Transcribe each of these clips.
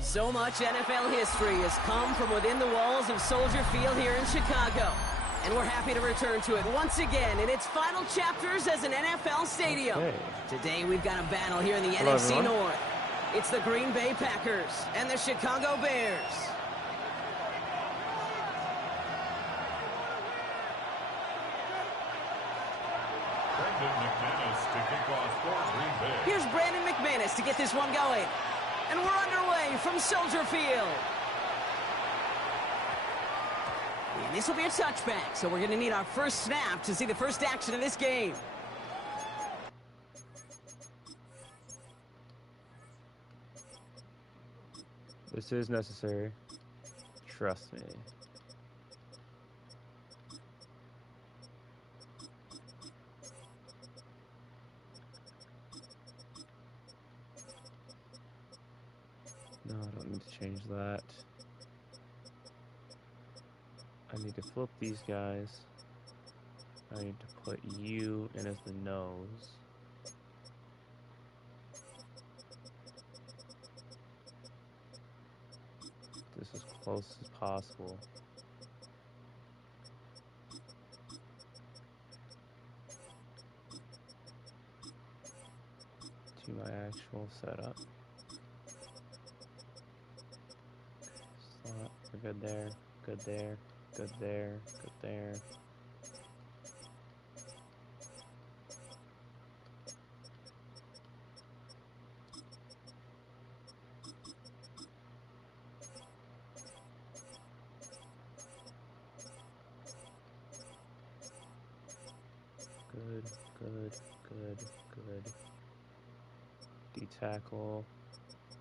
So much NFL history has come from within the walls of Soldier Field here in Chicago. And we're happy to return to it once again in its final chapters as an NFL stadium. Okay. Today we've got a battle here in the NFC North. It's the Green Bay Packers and the Chicago Bears. Here's Brandon McManus to get this one going. And we're underway from Soldier Field. And this will be a touchback, so we're going to need our first snap to see the first action of this game. This is necessary. Trust me. No, I don't need to change that. I need to flip these guys. I need to put you in as the nose. This as close as possible. To my actual setup. Slot, we're good there, good there, good there, good there. Good, good, good, good. D-tackle.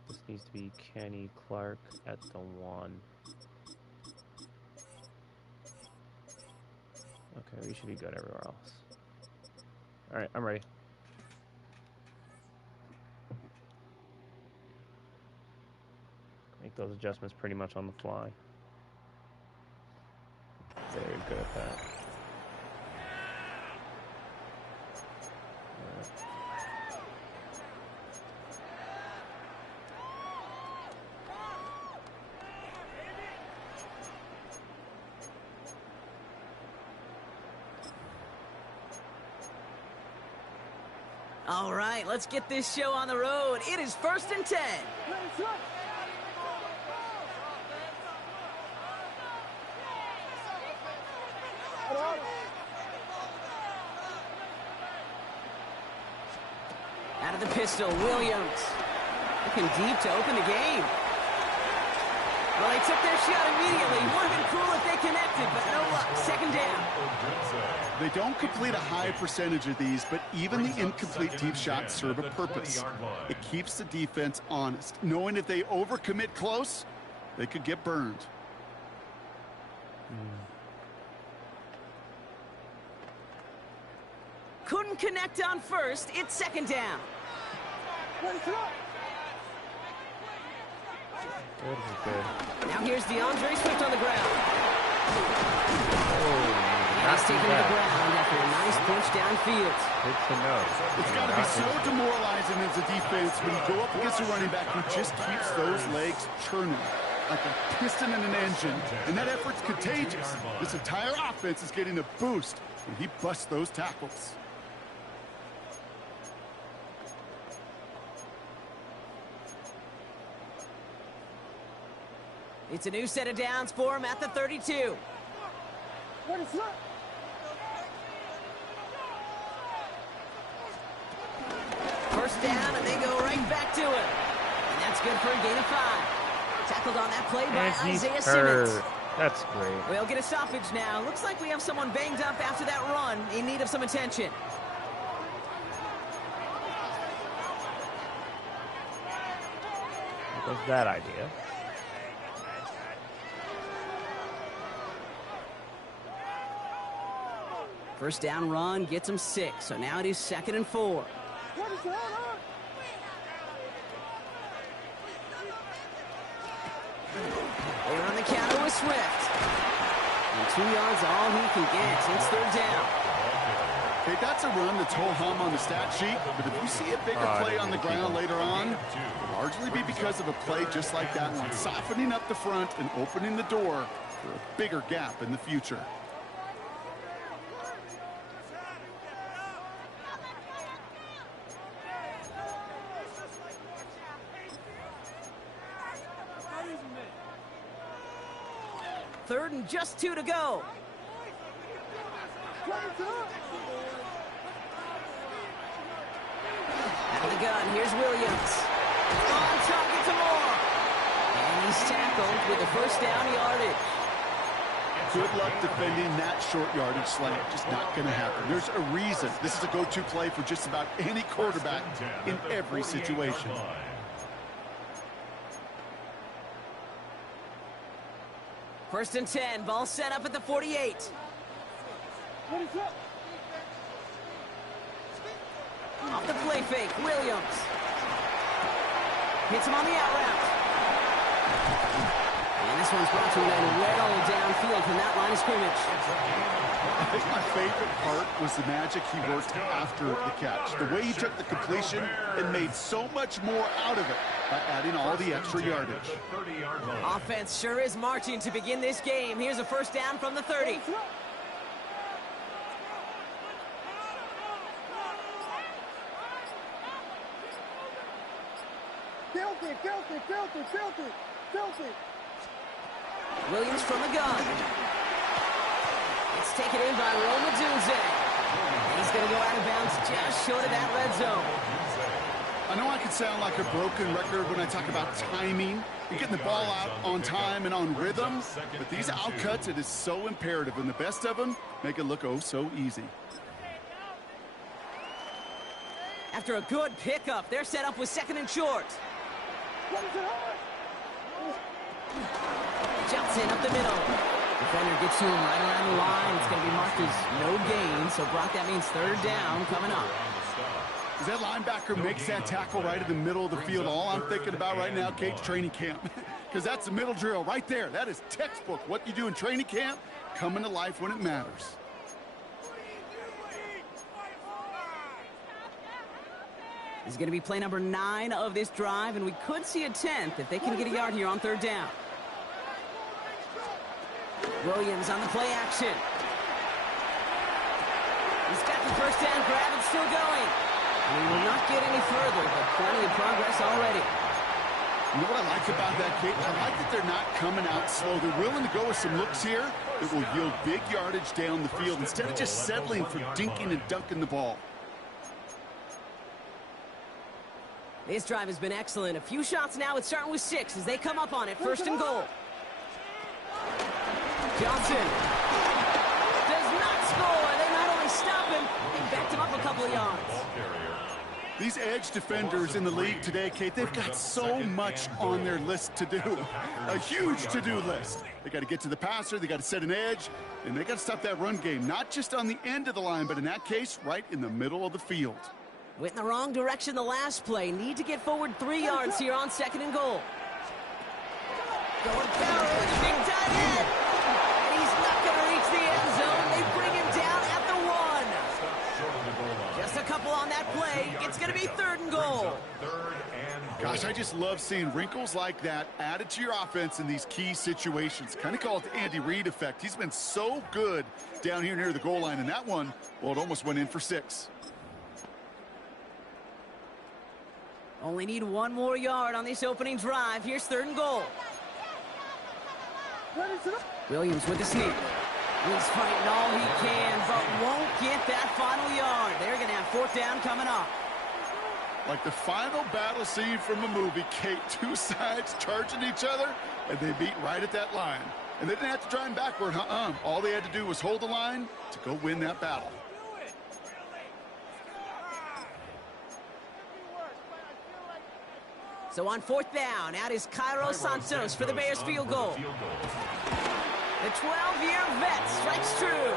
This needs to be Kenny Clark at the 1. Okay, we should be good everywhere else. Alright, I'm ready. Make those adjustments pretty much on the fly. Very good at that. All right, let's get this show on the road. It is 1st and 10. Out of the pistol, Williams. Looking deep to open the game. Well, they took their shot immediately. Would have been cool if they connected, but no luck. 2nd down. They don't complete a high percentage of these, but even the incomplete deep shots serve a purpose. It keeps the defense honest, knowing if they overcommit close, they could get burned. Couldn't connect on first. It's 2nd down. Good. Now here's DeAndre Swift on the ground. He's taking to the ground after a nice punch downfield. Good to know. It's got to be so demoralizing as a defense when you go up against a running back who just keeps those legs churning. like a piston in an engine, and that effort's contagious. This entire offense is getting a boost when he busts those tackles. It's a new set of downs for him at the 32. What is that? First down, and they go right back to it. And that's good for a gain of 5. Tackled on that play by And he's Isaiah hurt. Simmons. That's great. We'll get a stoppage now. Looks like we have someone banged up after that run in need of some attention. What was that idea? First down run gets him 6, so now it is 2nd and 4. What is that? They run the counter with Swift. And 2 yards all he can get. It's 3rd down. Okay, that's a run that's ho-hum on the stat sheet, but if you see a bigger play on the ground later on, it'll largely be because of a play just like that one, softening up the front and opening the door for a bigger gap in the future. Third and just 2 to go. Out of the gun, here's Williams. On target to Moore. And he's tackled with the first down yardage. Good luck defending that short yardage slant. Just not going to happen. There's a reason. This is a go-to play for just about any quarterback in every situation. First and 10, ball set up at the 48. What is that? Off the play fake, Williams. Hits him on the out route. And this one's brought to an end well downfield from that line of scrimmage. I think my favorite part was the magic he worked after the catch. The way he took the completion and made so much more out of it by adding all the extra yardage. Offense sure is marching to begin this game. Here's a first down from the 30. Filthy. Williams from the gun. It's taken in by Roma Dunze. He's going to go out of bounds just short of that red zone. I know I can sound like a broken record when I talk about timing and getting the ball out on time and on rhythm, but these outcuts, it is so imperative, and the best of them make it look oh so easy. After a good pickup, they're set up with 2nd and short. Johnson up the middle. Defender gets to him right around the line. It's going to be marked as no gain, so Brock, that means 3rd down coming up. As that linebacker makes that tackle right in the middle of the field, all I'm thinking about right now, Kate's training camp, because that's the middle drill right there. That is textbook. What you do in training camp, coming to life when it matters. This is going to be play number 9 of this drive, and we could see a 10th if they can get a yard here on 3rd down. Williams on the play action. He's got the first down grab and still going. And he will not get any further, but plenty of progress already. You know what I like about that, Kate? I like that they're not coming out slow. They're willing to go with some looks here that will yield big yardage down the field instead of just settling for dinking and dunking the ball. This drive has been excellent. A few shots now. It's starting with 6 as they come up on it. 1st and goal. Johnson does not score. They not only stop him, they backed him up a couple of yards. These edge defenders in the league today, Kate, they've got so much on their list to do. A huge to-do list. They got to get to the passer, they got to set an edge, and they got to stop that run game, not just on the end of the line, but in that case, right in the middle of the field. Went in the wrong direction the last play. Need to get forward 3 yards here on 2nd and goal. Going Farrell with a big tight end. And he's not going to reach the end zone. They bring him down at the 1. Just a couple on that play. It's going to be 3rd and goal. Gosh, I just love seeing wrinkles like that added to your offense in these key situations. Kind of call it the Andy Reid effect. He's been so good down here near the goal line, and that one, well, it almost went in for 6. Only need 1 more yard on this opening drive. Here's 3rd and goal. Williams with the sneak. He's fighting all he can, but won't get that final yard. They're going to have 4th down coming up. Like the final battle scene from a movie, Kate, 2 sides charging each other, and they beat right at that line. And they didn't have to drive backward, All they had to do was hold the line to go win that battle. So on 4th down, out is Cairo Santos for the Bears field goal. The 12-year vet strikes true.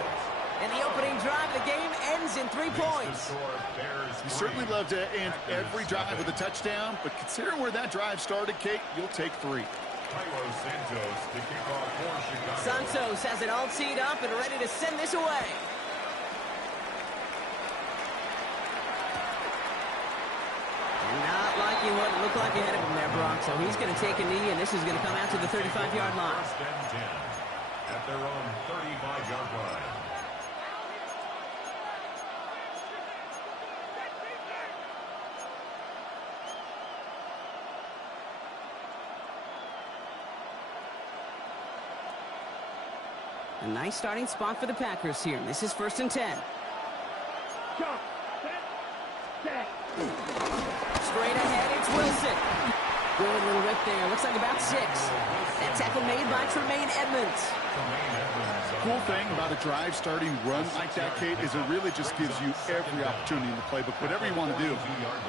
And the opening drive of the game ends in 3 points. You certainly love to end every drive with a touchdown, but considering where that drive started, Kate, you'll take 3. Santos has it all teed up and ready to send this away. Not liking what it looked like ahead of him there, Brock. So he's going to take a knee, and this is going to come out to the 35-yard line. At their own 35-yard line. A nice starting spot for the Packers here. This is 1st and 10. Straight ahead, it's Wilson. Good little rip there. Looks like about 6. That tackle made by Tremaine Edmonds. Cool thing about a drive starting run like that, Kate, is it really just gives you every opportunity in the playbook, whatever you want to do.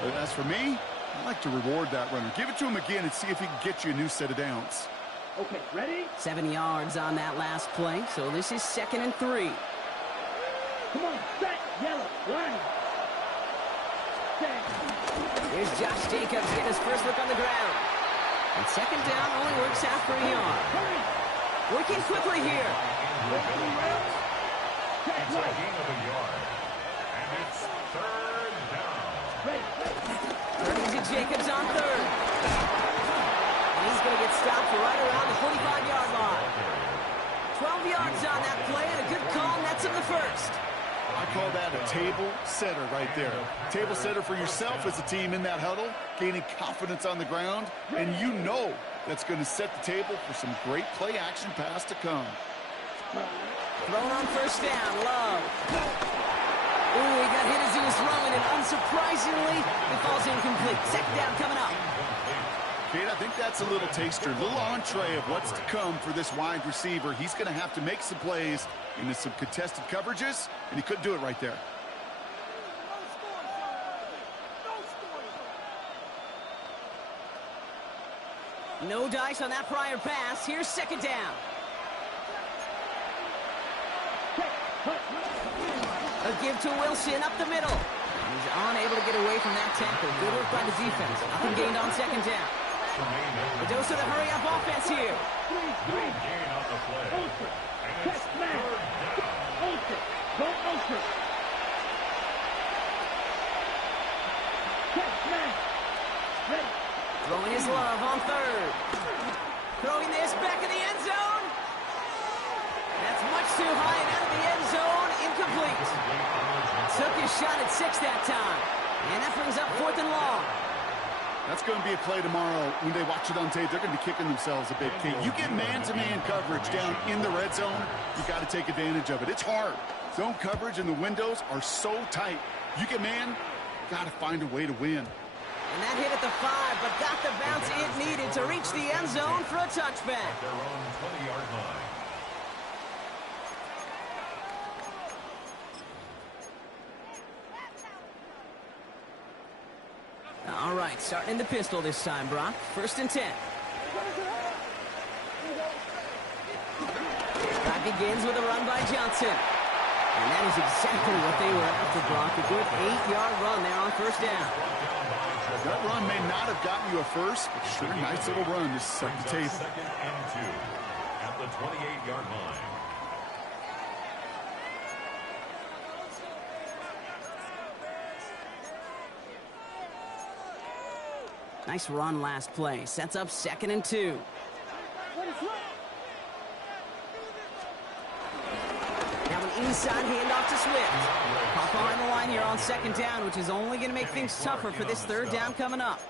But as for me, I like to reward that runner. Give it to him again and see if he can get you a new set of downs. Okay, ready? 7 yards on that last play, so this is 2nd and 3. Come on, set, yellow, line. Here's Josh Jacobs getting his first look on the ground. And 2nd down only works out for a yard. Working quickly here. It's a gain of a yard. And it's 3rd down. Turning to Jacobs on 3rd. And he's going to get stopped right around the 45-yard line. 12 yards on that play, and a good call nets him the 1st. I call that a table setter right there. Table setter for yourself as a team in that huddle, gaining confidence on the ground, and you know that's going to set the table for some great play action pass to come. Thrown on 1st down, Love. Ooh, he got hit as he was throwing, and unsurprisingly, it falls incomplete. 2nd down coming up. Kate, I think that's a little taster, a little entree of what's to come for this wide receiver. He's going to have to make some plays into some contested coverages, and he couldn't do it right there. No dice on that prior pass. Here's 2nd down. A give to Wilson up the middle. He's unable to get away from that tackle. Good work by the defense. Nothing gained on 2nd down. A dose of the hurry-up offense here. Gain on the play. And it's 3rd down. Throwing his Love on 3rd. Throwing this back in the end zone. That's much too high and out of the end zone. Incomplete. Took his shot at 6 that time. And that brings up 4th and long. That's going to be a play tomorrow. When they watch it on tape, they're going to be kicking themselves a bit, Kate. You get man-to-man coverage down in the red zone, you got to take advantage of it. It's hard. Zone coverage and the windows are so tight. You get man, got to find a way to win. And that hit at the 5, but got the bounce it needed to reach the end zone for a touchback. Their own 20-yard line. All right, starting in the pistol this time, Brock. 1st and 10. Drive begins with a run by Johnson. And that is exactly what they were after, Brock. A good 8-yard run there on 1st down. That run may not have gotten you a first, but sure, nice little run to set the table. 2nd and 2 at the 28-yard line. Nice run last play. Sets up 2nd and 2. Now an inside handoff to Swift. Caught behind the line here on 2nd down, which is only going to make things tougher for this 3rd down coming up.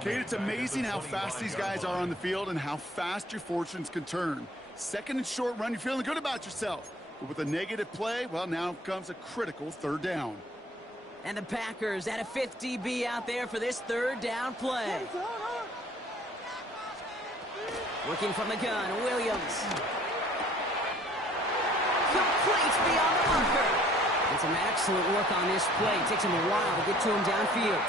Kate, it's amazing how fast these guys are on the field and how fast your fortunes can turn. 2nd and short run, you're feeling good about yourself. But with a negative play, well, now comes a critical 3rd down. And the Packers at a 5th DB out there for this 3rd down play. Working from the gun, Williams. Complete beyond the marker. And some excellent work on this play. It takes him a while to get to him downfield.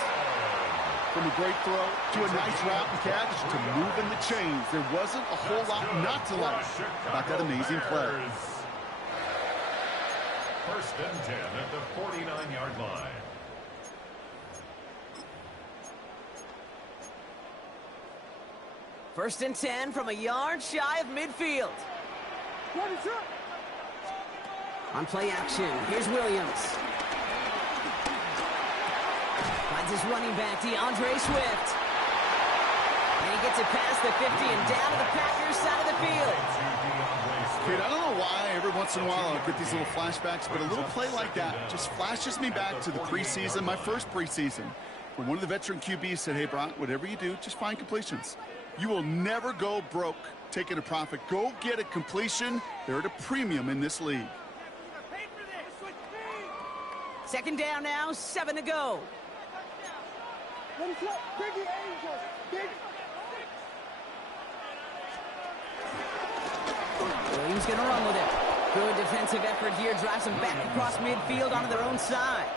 From a great throw to a nice route and catch to moving the chains. There wasn't a whole lot not to like about that amazing play. 1st and 10 at the 49-yard line. First and 10 from a yard shy of midfield. On play action, here's Williams. Finds his running back, DeAndre Swift. And he gets it past the 50 and down to the Packers side of the field. Kid, I don't know why every once in a while I'll get these little flashbacks, but a little play like that just flashes me back to the preseason, my first preseason, where one of the veteran QBs said, hey, Brock, whatever you do, just find completions. You will never go broke taking a profit. Go get a completion. They're at a premium in this league. 2nd down now, 7 to go. Williams going to run with it. Good defensive effort here. Drives them back across midfield onto their own side.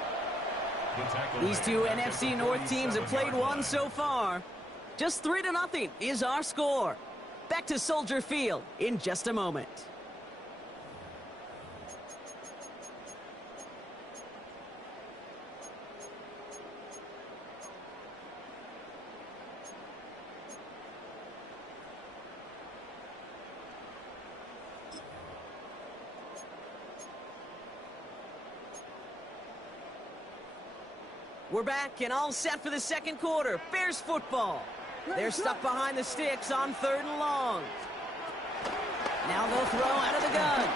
These two NFC North teams have played one so far. Just 3-0 is our score. Back to Soldier Field in just a moment. We're back and all set for the 2nd quarter. Bears football. They're stuck behind the sticks on 3rd and long. Now they'll throw out of the gun.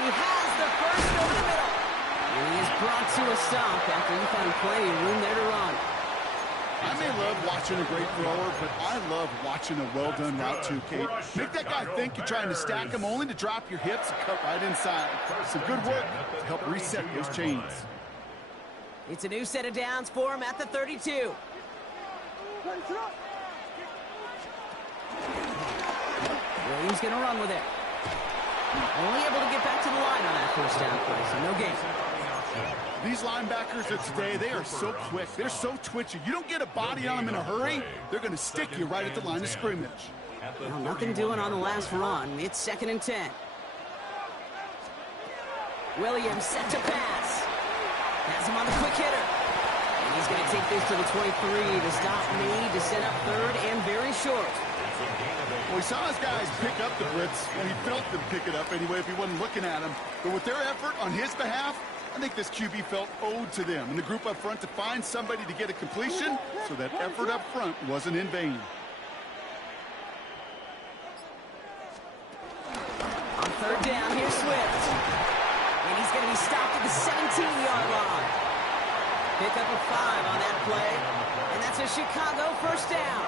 He has the first over the middle. And he is brought to a stop after he found plenty of room there to run. I may love watching a great thrower, but I love watching a well-done route too, Kate. Make that guy think you're trying to stack him only to drop your hips and cut right inside. Some good work to help reset those chains. It's a new set of downs for him at the 32. Williams going to run with it. Only able to get back to the line on that 1st down play, so no gain. These linebackers of today, they are so quick. They're so twitchy. You don't get a body on them in a hurry, they're going to stick you right at the line of scrimmage. Well, nothing doing on the last run. It's 2nd and 10. Williams set to pass. Has him on the quick hitter. And he's going to take this to the 23 to stop need to set up 3rd and very short. Well, we saw his guys pick up the blitz, and he felt them pick it up anyway if he wasn't looking at him. But with their effort on his behalf, I think this QB felt owed to them and the group up front to find somebody to get a completion, so that effort up front wasn't in vain. On 3rd down, here's Swift. And he's going to be stopped at the 17-yard line. Pick up a 5 on that play. And that's a Chicago 1st down.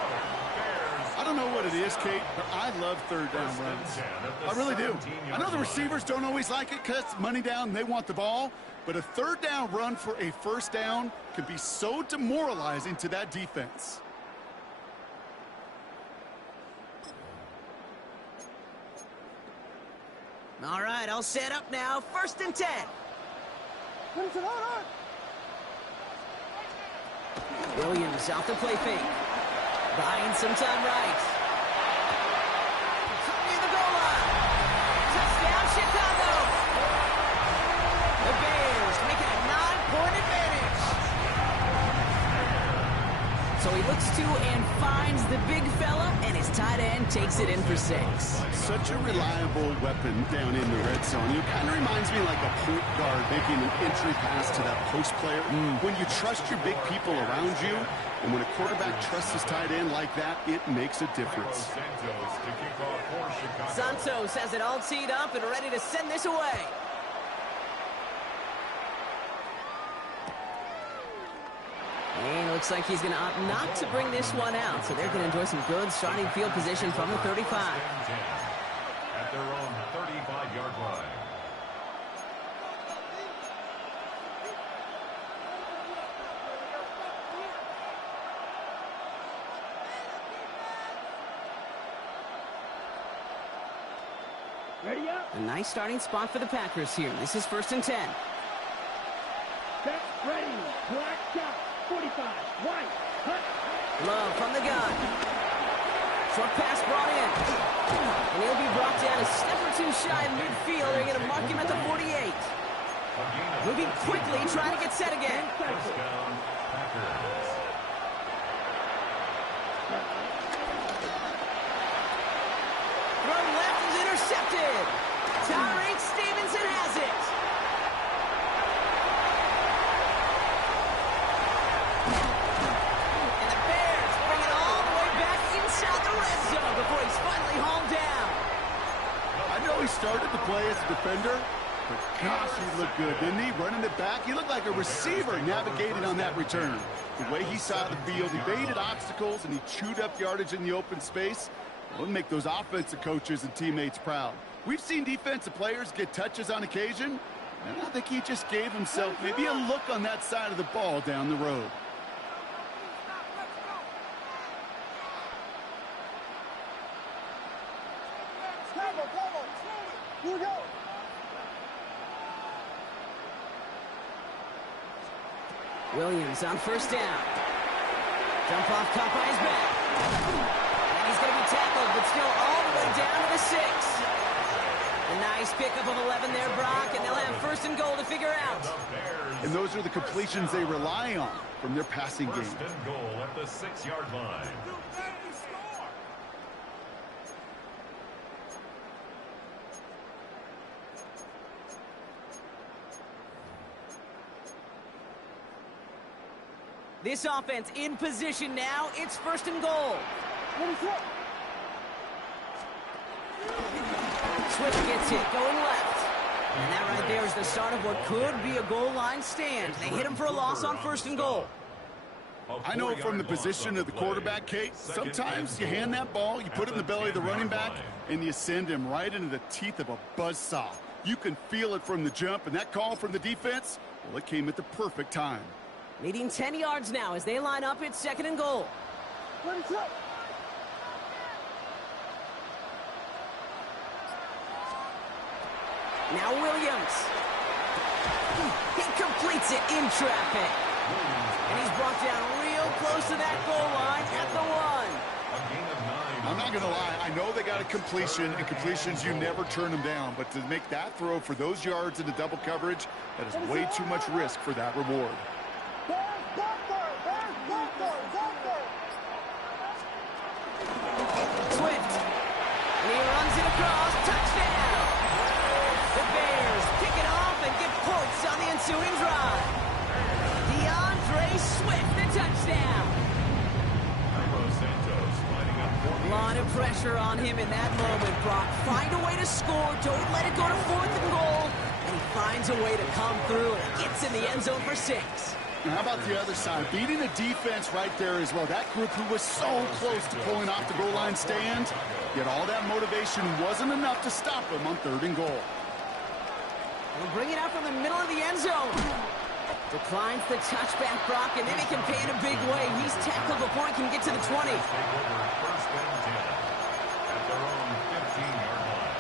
I don't know what it is, Kate, but I love 3rd down runs. I really do. I know the receivers don't always like it because money down, they want the ball. But a 3rd down run for a 1st down can be so demoralizing to that defense. All right, I'll set up now. 1st and 10. Williams off the play fake. Buying some time right. Near the goal line. Touchdown, Chicago. The Bears make it a 9-point advantage. So he looks to and finds the big fella, and his tight end takes it in for 6. Such a reliable weapon down in the red zone. It kind of reminds me like a point guard making an entry pass to that post player. When you trust your big people around you, and when a quarterback trusts his tight end like that, it makes a difference. Santos has it all teed up and ready to send this away. And it looks like he's going to opt not to bring this one out, so they're going to enjoy some good starting field position from the 35. At their own 35-yard line. Ready up. A nice starting spot for the Packers here. This is 1st and 10. Set, ready. Black shot. 45. White. Hut. Love from the gun. Short pass brought in. And he'll be brought down a step or two shy of midfield. They're going to mark him at the 48. Moving quickly, trying to get set again. First down, Packers. Throw left is intercepted. Tyreek Stevenson has it. And the Bears bring it all the way back inside the red zone before he's finally hauled down. I know he started the play as a defender, but gosh, he looked good, didn't he? Running it back, he looked like a receiver navigating on that return. The way he saw the field, he baited obstacles, and he chewed up yardage in the open space. It would make those offensive coaches and teammates proud. We've seen defensive players get touches on occasion, and I think he just gave himself maybe a look on that side of the ball down the road. Williams on 1st down. Jump off caught by his back. And he's going to be tackled, but still all the way down to the 6. A nice pickup of 11 there, Brock, and they'll have 1st and goal to figure out. And those are the completions they rely on from their passing game. First and goal at the 6-yard line. This offense in position now. It's 1st and goal. Swift gets it, going left. And that right there is the start of what could be a goal line stand. They hit him for a loss on 1st and goal. I know from the position of the quarterback, Kate, sometimes you hand that ball, you put it in the belly of the running back, and you send him right into the teeth of a buzzsaw. You can feel it from the jump, and that call from the defense, well, it came at the perfect time. Leading 10 yards now as they line up. It's 2nd and goal. Now Williams. He completes it in traffic. And he's brought down real close to that goal line at the 1. I'm not going to lie. I know they got a completion, and completions, you never turn them down. But to make that throw for those yards into double coverage, that is way too much risk for that reward. Swift. And he runs it across. Touchdown. The Bears pick it off and get points on the ensuing drive. DeAndre Swift, the touchdown. A lot of pressure on him in that moment, Brock. Find a way to score. Don't let it go to 4th and goal. And he finds a way to come through and gets in the end zone for 6. Now, how about the other side? Beating the defense right there as well. That group who was so close to pulling off the goal line stand, yet all that motivation wasn't enough to stop him on 3rd and goal. He'll bring it out from the middle of the end zone. Declines the touchback, Brock, and then he can pay in a big way. He's tackled before he can get to the 20. First and 10 at their own 15-yard line.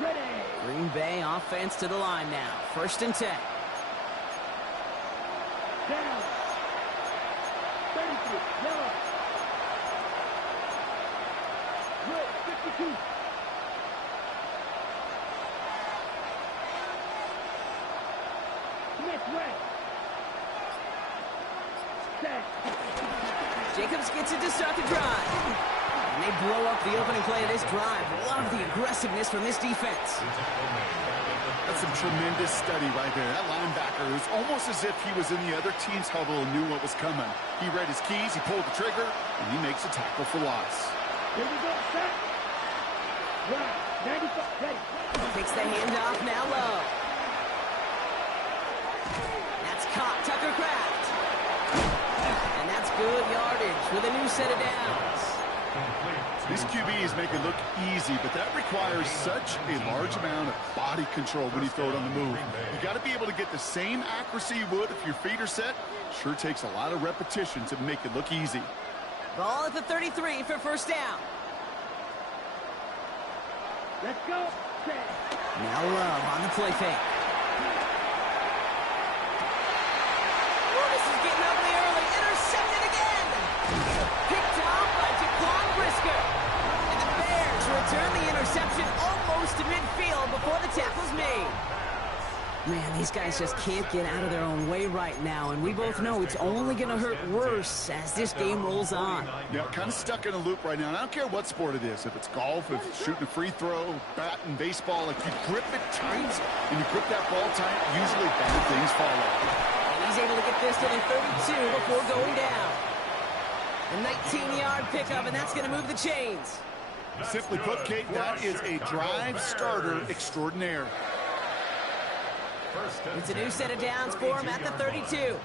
Ready. Green Bay offense to the line now. 1st and 10. Down. 33. Yellow. Execute. Next way. Set. Jacobs gets it to start the drive. And they blow up the opening play of this drive. Love the aggressiveness from this defense. That's some tremendous study right there. That linebacker, it was almost as if he was in the other team's huddle and knew what was coming. He read his keys, he pulled the trigger, and he makes a tackle for loss. Here we go, set. Right, 95, ready. Takes the handoff, now low. That's caught, Tucker Kraft. And that's good yardage with a new set of downs. These QBs make it look easy, but that requires such a large amount of body control when you throw it on the move. You got to be able to get the same accuracy you would if your feet are set. Sure takes a lot of repetition to make it look easy. Ball at the 33 for first down. Let's go, set. Now Love on the play fake. Oh, this is getting ugly early. Intercepted again. Picked off by Jaquan Brisker. And the Bears return the interception almost to midfield before the tackle's made. Man, these guys just can't get out of their own way right now, and we both know it's only going to hurt worse as this game rolls on. Yeah, kind of stuck in a loop right now, and I don't care what sport it is. If it's golf, if it's shooting a free throw, batting, baseball, if you grip it tight and you grip that ball tight, usually bad things follow. And he's able to get this to the 32 before going down. A 19-yard pickup, and that's going to move the chains. Simply put, Kate, that is a drive starter extraordinaire. It's a new set of downs for him at the 32.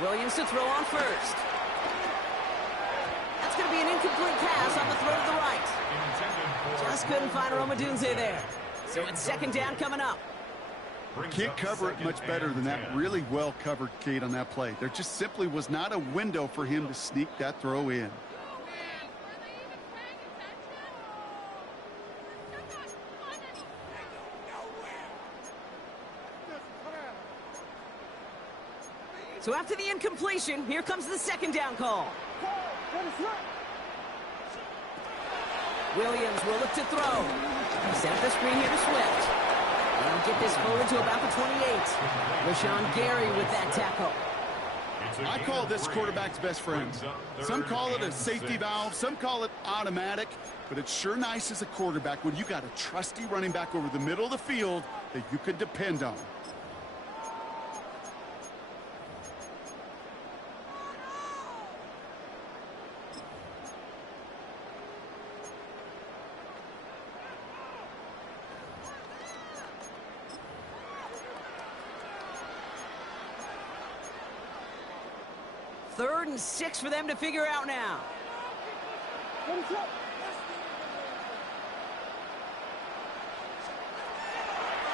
Williams to throw on first. That's going to be an incomplete pass on the throw to the right. Just couldn't find Romadunze there. So it's second down coming up. Can't cover it much better than that. Really well covered, Kate, on that play. There just simply was not a window for him to sneak that throw in. So after the incompletion, here comes the second down call. Williams will look to throw. Set up the screen here to Swift. They'll get this forward to about the 28. Rashawn Gary with that tackle. I call this quarterback's best friend. Some call it a safety valve, some call it automatic, but it's sure nice as a quarterback when you got a trusty running back over the middle of the field that you can depend on. Third and 6 for them to figure out now.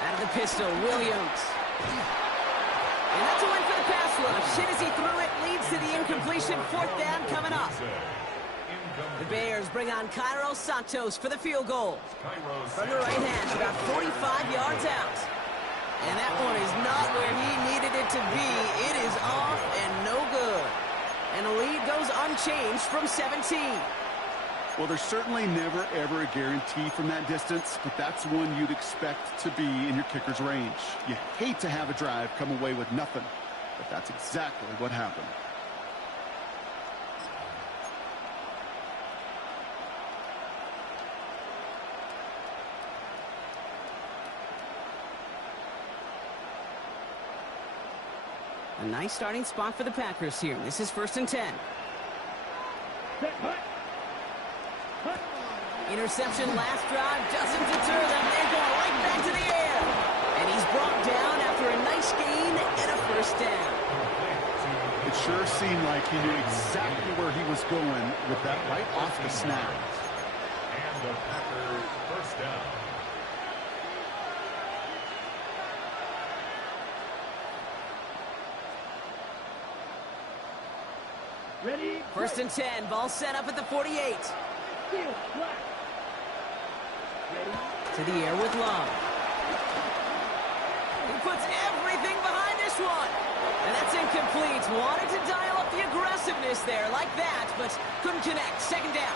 Out of the pistol, Williams. And that's a win for the pass rush. Hit as he threw it, leads to the incompletion. Fourth down coming up. The Bears bring on Cairo Santos for the field goal. From the right hash, about 45 yards out. And that one is not where he needed it to be. It is off and no good. And the lead goes unchanged from 17. Well, there's certainly never, ever a guarantee from that distance, but that's one you'd expect to be in your kicker's range. You hate to have a drive come away with nothing, but that's exactly what happened. A nice starting spot for the Packers here. This is 1st and 10. Interception last drive doesn't deter them. They go right back to the air. And he's brought down after a nice gain and a first down. It sure seemed like he knew exactly where he was going with that right off the snap. And the Packers first down. Ready? 1st and 10. Ball set up at the 48. To the air with Love. He puts everything behind this one. And that's incomplete. Wanted to dial up the aggressiveness there like that, but couldn't connect. Second down.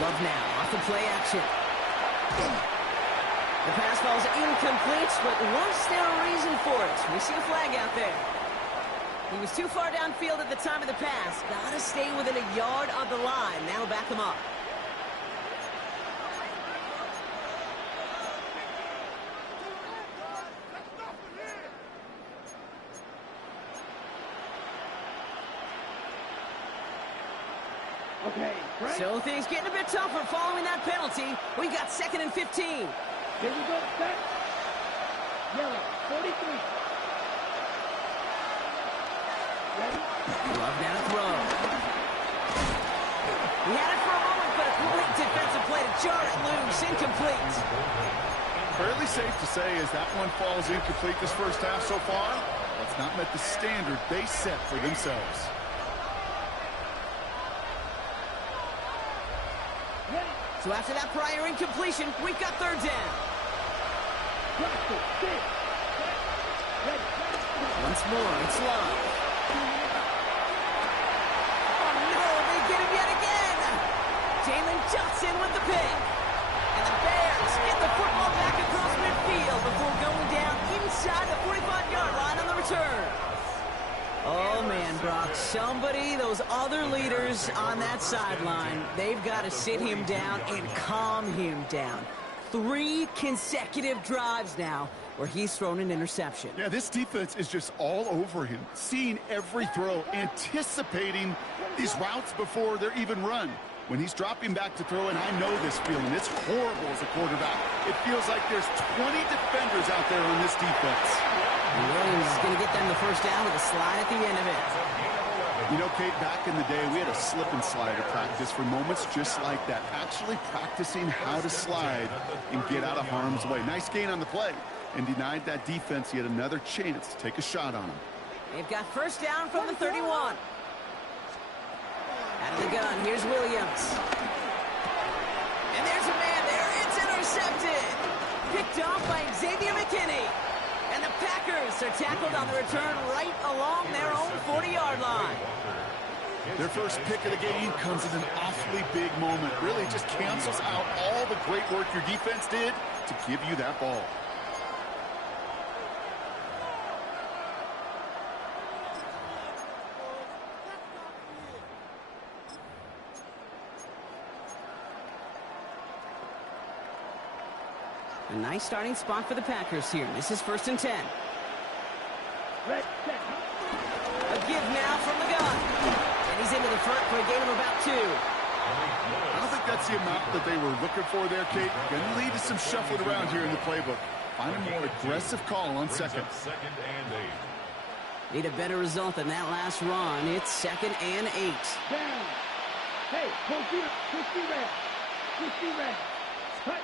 Love now, off the play action. The pass ball's incomplete, but was there a reason for it? We see a flag out there. He was too far downfield at the time of the pass. Gotta stay within a yard of the line. That'll back him up. Okay, Frank. So things getting a bit tougher following that penalty. We got 2nd and 15. Here we go, set. Yellow, 43. Ready? Love now to throw. He had it for a moment, but a great defensive play to jar it loose. Incomplete. Fairly safe to say as that one falls incomplete this first half so far, it's not met the standard they set for themselves. So after that prior incompletion, we've got 3rd down. Once more, it's Love. Oh no, they get him yet again. Jalen Johnson with the pick. And the Bears get the football back across midfield before going down inside the 45-yard line on the return. Oh, man, Brock, somebody, those other leaders on that sideline, they've got to sit him down and calm him down. 3 consecutive drives now where he's thrown an interception. Yeah, this defense is just all over him, seeing every throw, anticipating these routes before they're even run. When he's dropping back to throw, and I know this feeling, it's horrible as a quarterback. It feels like there's 20 defenders out there on this defense. Williams is going to get them the first down with a slide at the end of it. You know, Kate, back in the day, we had a slip and slide at practice for moments just like that. Actually practicing how to slide and get out of harm's way. Nice gain on the play, and denied that defense yet another chance to take a shot on him. They've got first down from the 31. Out of the gun, here's Williams. And there's a man there. It's intercepted. Picked off by Xavier McKinney. And the Packers are tackled on the return right along their own 40-yard line. Their first pick of the game comes at an awfully big moment. Really just cancels out all the great work your defense did to give you that ball. A nice starting spot for the Packers here. This is 1st and 10. A give now from the gun. And he's into the front for a gain of about 2. I don't think that's the amount that they were looking for there, Kate. Going to lead to some shuffling around here in the playbook. Find a more aggressive call on second. Need a better result than that last run. It's 2nd and 8. Down. Hey, push the red. Cut.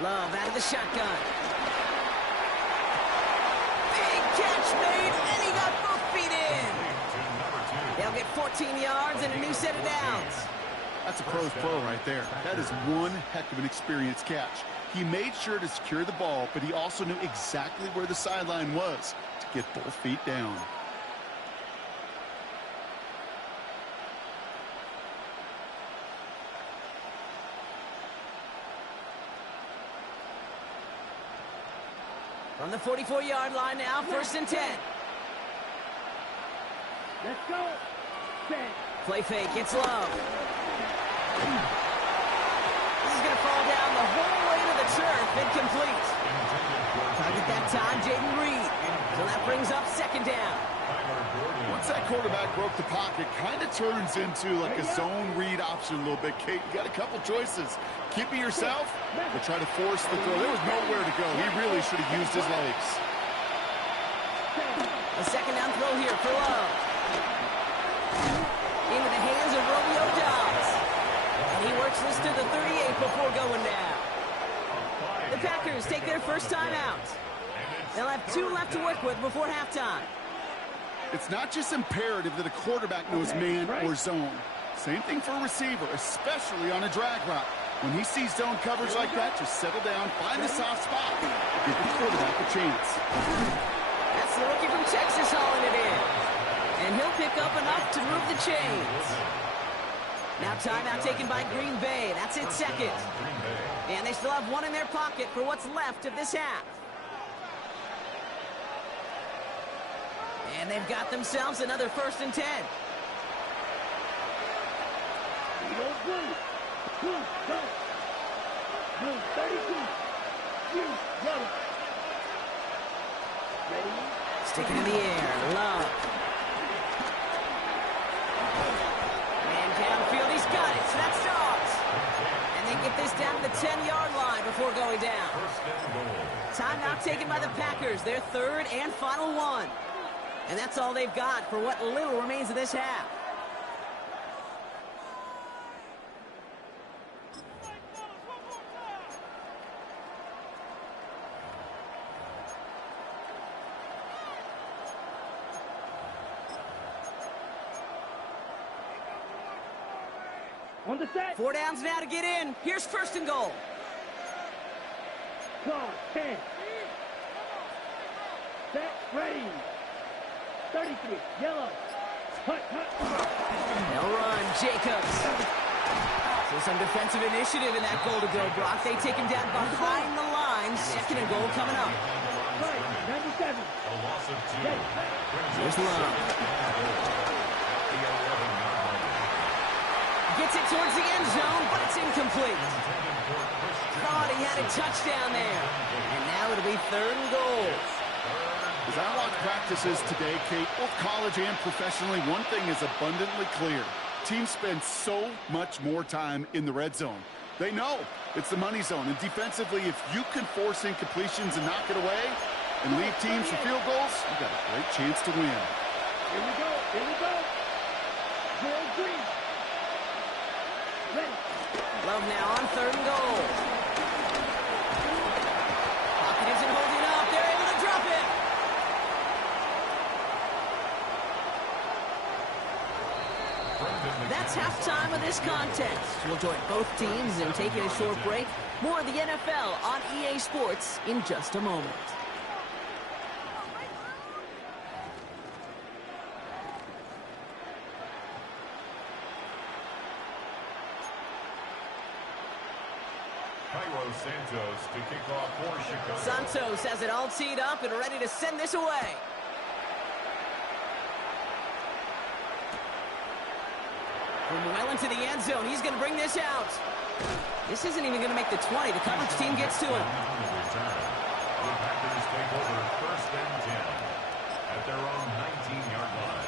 Love out of the shotgun. Big catch made, and he got both feet in. They'll get 14 yards and a new set of downs. That's a pro's pro right there. That is one heck of an experienced catch. He made sure to secure the ball, but he also knew exactly where the sideline was to get both feet down. From the 44-yard line now, 1st and 10. Let's go. Play fake, it's Love. This is going to fall down the whole way to the turf, incomplete. Target that time, Jaden Reed. So that brings up 2nd down. Once that quarterback broke the pocket, kind of turns into like a zone read option a little bit. Kate, you got a couple choices. Keep it yourself or try to force the throw. There was nowhere to go. He really should have used his legs. A 2nd down throw here for Love. Into the hands of Romeo Dobbs. And he before going down. The Packers take their first time out. They'll have 2 left to work with before halftime. It's not just imperative that a quarterback knows man or zone. Same thing for a receiver, especially on a drag route. When he sees zone coverage like that, just settle down, find the soft spot, give the quarterback a chance. That's the rookie from Texas hauling it in. And he'll pick up enough to move the chains. Now timeout taken by Green Bay. That's its second. And they still have 1 in their pocket for what's left of this half. And they've got themselves another 1st and 10. Blue, go. Blue, 32. Blue, yellow. Ready? Stick it in the air. Love. Man downfield. He's got it. So that's Dobbs. And they get this down to the 10-yard line before going down. Timeout taken by the Packers. Their 3rd and final one. And that's all they've got for what little remains of this half. On the set. 4 downs now to get in. Here's 1st and goal. Clock, 10. Set, ready. 33, yellow. Hut, hut. They'll run. Jacobs. So some defensive initiative in that goal to go, Brock. They take him down behind the line. 2nd and goal coming up. Right, 97. Here's Love. Gets it towards the end zone, but it's incomplete. Thought he had a touchdown there. And now it'll be 3rd and goal. As I watch practices today, Kate, both college and professionally, one thing is abundantly clear. Teams spend so much more time in the red zone. They know it's the money zone. And defensively, if you can force incompletions and knock it away and leave teams for field goals, you've got a great chance to win. Here we go, here we go. Goal green. Ready. Love now on 3rd and goal. Pocket isn't holding up. They're able to drop it. That's halftime of this contest. We'll join both teams in taking a short break. More of the NFL on EA Sports in just a moment. Santos to kick off for Chicago. Santos has it all teed up and ready to send this away. From well into the end zone, he's going to bring this out. This isn't even going to make the 20. The coverage team gets to him. The Packers take over 1st and 10 at their own 19-yard line.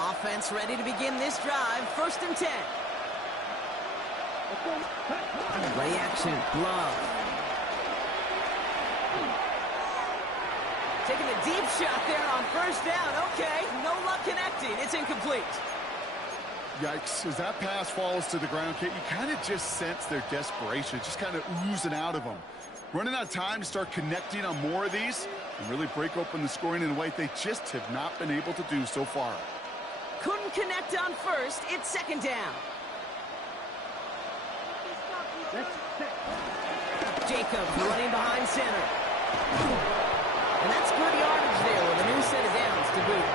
Offense ready to begin this drive. 1st and 10. Play action. Love. Taking a deep shot there on 1st down. Okay, no luck connecting. It's incomplete. Yikes. As that pass falls to the ground, Kate, you kind of just sense their desperation. Just kind of oozing out of them. Running out of time to start connecting on more of these and really break open the scoring in a way they just have not been able to do so far. Couldn't connect on 1st. It's 2nd down. Jacobs running behind center. And that's good yardage there with a new set of downs to boot.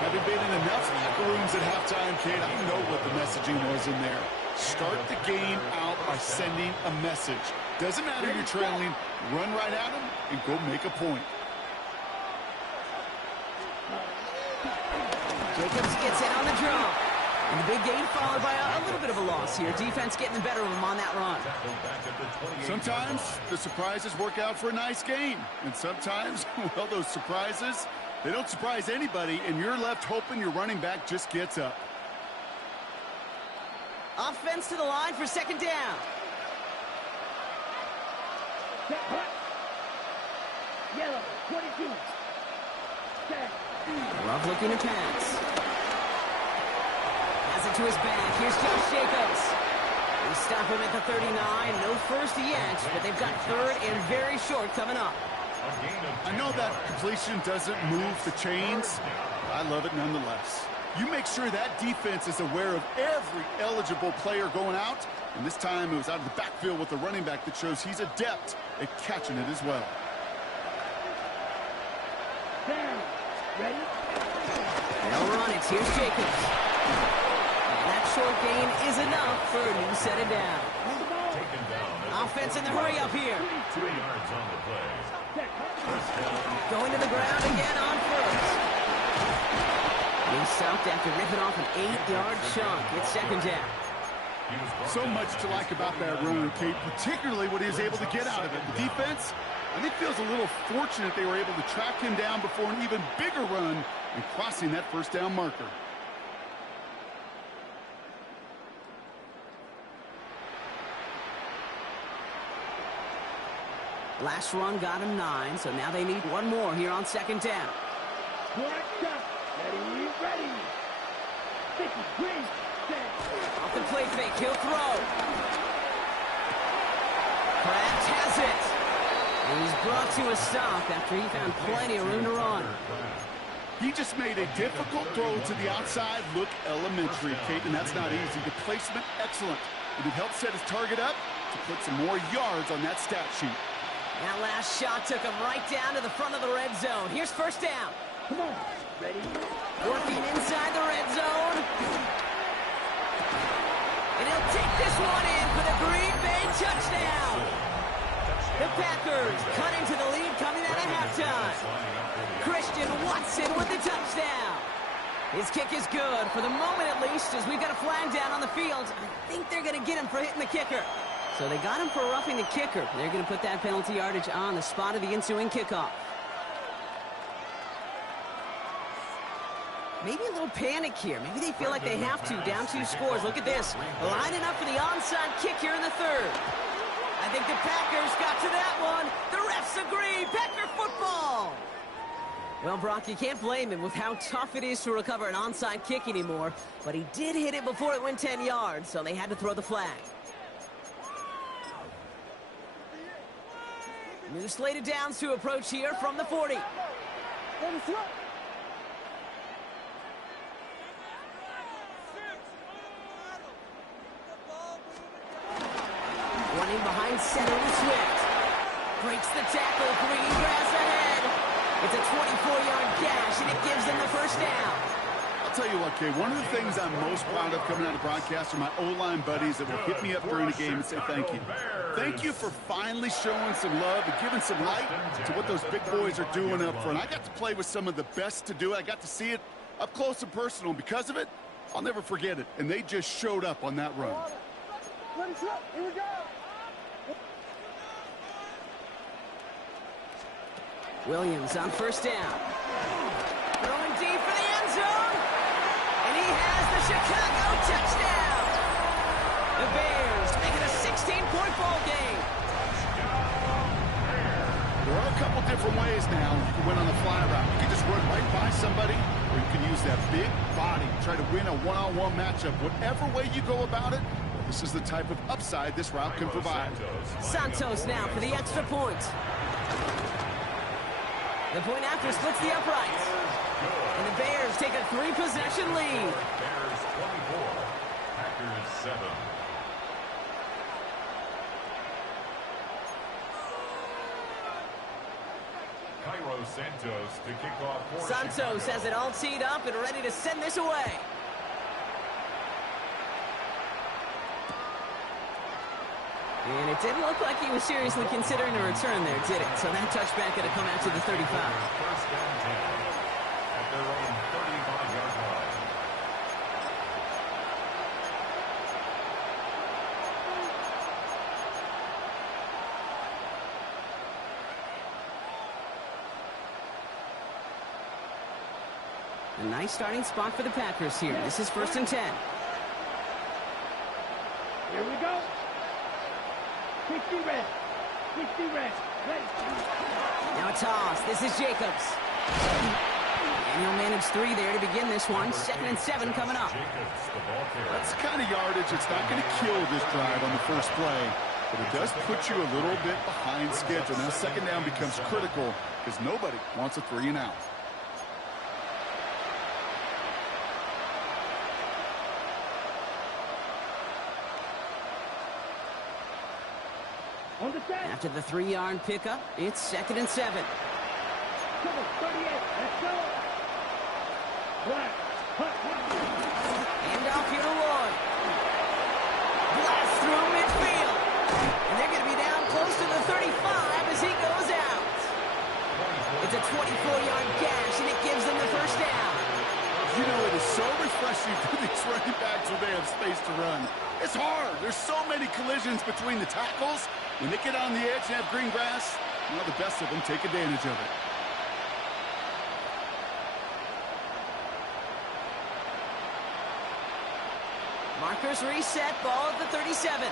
Having been in enough locker rooms at halftime, Kate, I know what the messaging was in there. Start the game out by sending a message. Doesn't matter you're trailing, run right at them and go make a point. Jacobs gets in on the drum. And the big gain followed by a little bit of a loss here. Defense getting the better of him on that run. Sometimes the surprises work out for a nice game. And sometimes, well, those surprises, they don't surprise anybody, and you're left hoping your running back just gets up. Offense to the line for 2nd down. Yellow, 22. set. Love looking to pass. Has it to his back. Here's Josh Jacobs. They stop him at the 39. No first yet, but they've got third and very short coming up. I know that completion doesn't move the chains. I love it nonetheless. You make sure that defense is aware of every eligible player going out. And this time it was out of the backfield with the running back that shows he's adept at catching it as well. Down. Ready? They'll run it. Here's Jacobs. And that short gain is enough for a new set it down. Taken down. Offense in the hurry up here. 2 yards on the play. Going to the ground again on first. He stopped after ripping off an 8-yard chunk. It's second down. So much to like about that run, Kate, particularly what he was able to get out of it. The defense, I think, feels a little fortunate they were able to track him down before an even bigger run and crossing that first down marker. Last run got him 9, so now they need one more here on second down. Black up. Ready. 53. Set. Off the play fake, he'll throw. Krabs has it. And he's brought to a stop after he found plenty of room to run. He just made a difficult throw to the outside look elementary, Kate, and that's not easy. The placement, excellent. It would help set his target up to put some more yards on that stat sheet. That last shot took him right down to the front of the red zone. Here's first down. Come on. Ready? Working inside the red zone. And he'll take this one in for the Green Bay touchdown. The Packers cut into the lead coming out of halftime. Christian Watson with the touchdown. His kick is good, for the moment at least, as we've got a flag down on the field. I think they're going to get him for hitting the kicker. So they got him for roughing the kicker. They're going to put that penalty yardage on the spot of the ensuing kickoff. Maybe a little panic here. Maybe they feel like they have to. Down 2 scores. Look at this. Lining up for the onside kick here in the third. I think the Packers got to that one. The refs agree. Packer football. Well, Brock, you can't blame him with how tough it is to recover an onside kick anymore. But he did hit it before it went 10 yards, so they had to throw the flag. New slated downs to approach here from the 40. Running behind center with Swift. Breaks the tackle, green grass ahead. It's a 24-yard gash, and it gives them the first down. I'll tell you what, Kay, one of the things I'm most proud of coming out of broadcast are my O-line buddies that will hit me up during the game and say thank you. Thank you for finally showing some love and giving some light to what those big boys are doing up front. I got to play with some of the best to do it. I got to see it up close and personal. Because of it, I'll never forget it. And they just showed up on that run. Here we go. Williams on first down. Throwing deep for the end zone. And he has the Chicago touchdown. The Bears make it a 16-point ball game. There are a couple different ways now you can win on the fly route. You can just run right by somebody, or you can use that big body, try to win a one-on-one matchup. Whatever way you go about it, this is the type of upside this route can provide. Santos now for the extra point. The point after splits the uprights. And the Bears take a 3-possession lead. Bears 24, Packers 7. Cairo Santos to kick off for Santos Chicago. has it all teed up and ready to send this away. And it didn't look like he was seriously considering a return there, did it? So that touchback going to come out to the 35. First and 10 at their own 35-yard line. A nice starting spot for the Packers here. This is first and 10. Here we go. 60 red. 60 red. Ready. Now a toss. This is Jacobs. And he'll manage 3 there to begin this one. 2nd and 7 coming up. That's the kind of yardage that's not going to kill this drive on the first play, but it does put you a little bit behind schedule. Now 2nd down becomes critical because nobody wants a 3 and out. After the 3-yard pickup, it's 2nd and 7. Come on, 38. Let's go. Black. Hand off here to Lloyd. Blast through midfield. And they're going to be down close to the 35 as he goes out. It's a 24-yard gash, and it gives them the first down. You know, it is so refreshing for these running backs when they have space to run. It's hard. There's so many collisions between the tackles. When they get on the edge and have green grass, you know, the best of them take advantage of it. Markers reset, ball at the 37.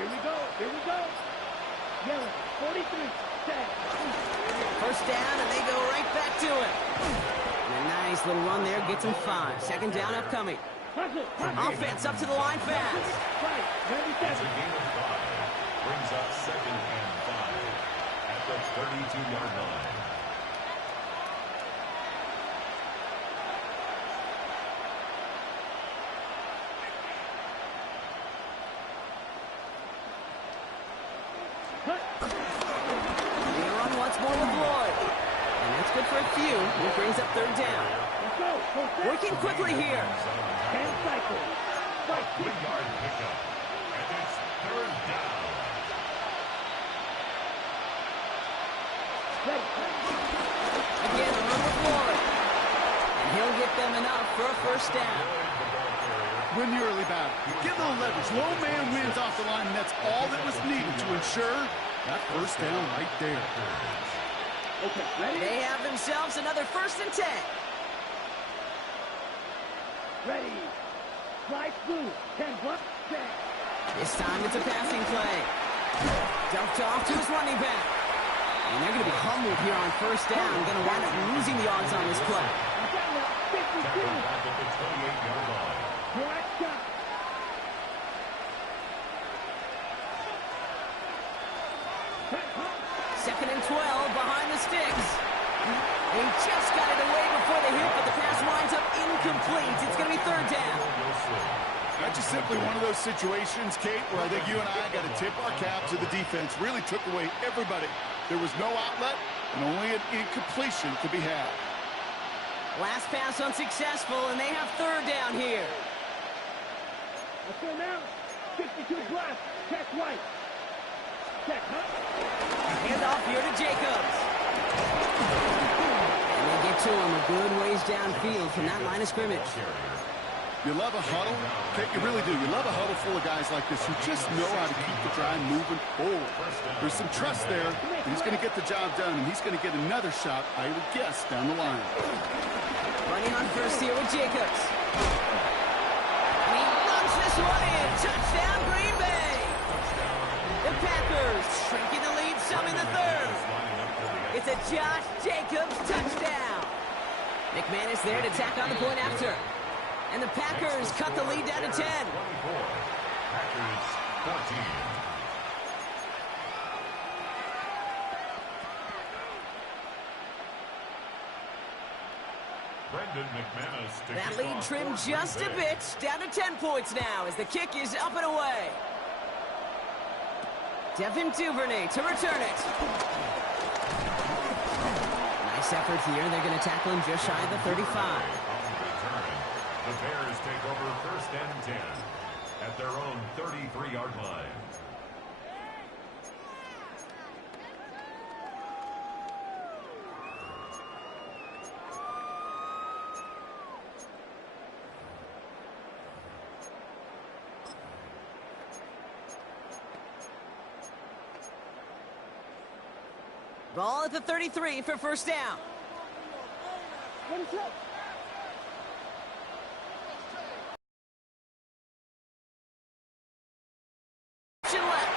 Here we go. Here we go. Yellow, 43. Set. First down, and they go right back to it. And a nice little run there gets them 5. 2nd down upcoming. Offense up to the line fast. Right, It's a gain of 5. Brings up 2nd and 5 at the 32-yard line. They run once more with Lloyd. And that's good for a few. It brings up 3rd down. Let's go. Working quickly here. 10 cycles. A 3-yard pickup. And it's 3rd down. Again, a run with Lloyd. And he'll get them enough for a first down. Win the early battle. Get a little leverage. Low man wins off the line, and that's all that was needed to ensure that first down right there. Okay, ready? They have themselves another 1st and 10. Ready. Slide through. 10 block. Set. This time it's a passing play. Dumped off to his running back. And they're going to be humbled here on first down. Going to wind up losing the yards on this play. Down at 52. Back at the 28-yard line. Black shot. Second and 12 behind the sticks. He just got it away before the hit, but the pass winds up incomplete. It's going to be 3rd down. That's just simply one of those situations, Kate, where I think you and I got to tip our cap to the defense. Really took away everybody. There was no outlet, and only an incompletion to be had. Last pass unsuccessful, and they have 3rd down here. Let's go now. 52 black. Check white. Check, huh? Hand off here to Jacobs. And they get to him a good ways downfield from that line of scrimmage. You love a huddle, Kate, you really do. You love a huddle full of guys like this who just know how to keep the drive moving forward. There's some trust there. He's going to get the job done, and he's going to get another shot, I would guess, down the line. Running on first here with Jacobs. And he runs this one in. Touchdown, Green Bay. The Packers shrinking the lead some in the 3rd. It's a Josh Jacobs touchdown. McManus there to tack on the point after. And the Packers cut the lead down to 10. 24. Packers 14. Brendan McManus to That kick lead off trimmed for just a Green Bay. bit, down to 10 points now as the kick is up and away. Devin Duvernay to return it. Nice effort here. They're going to tackle him just shy of the 35. On the return, the Bears take over 1st and 10 at their own 33-yard line. Ball at the 33 for first down. What is up? Left.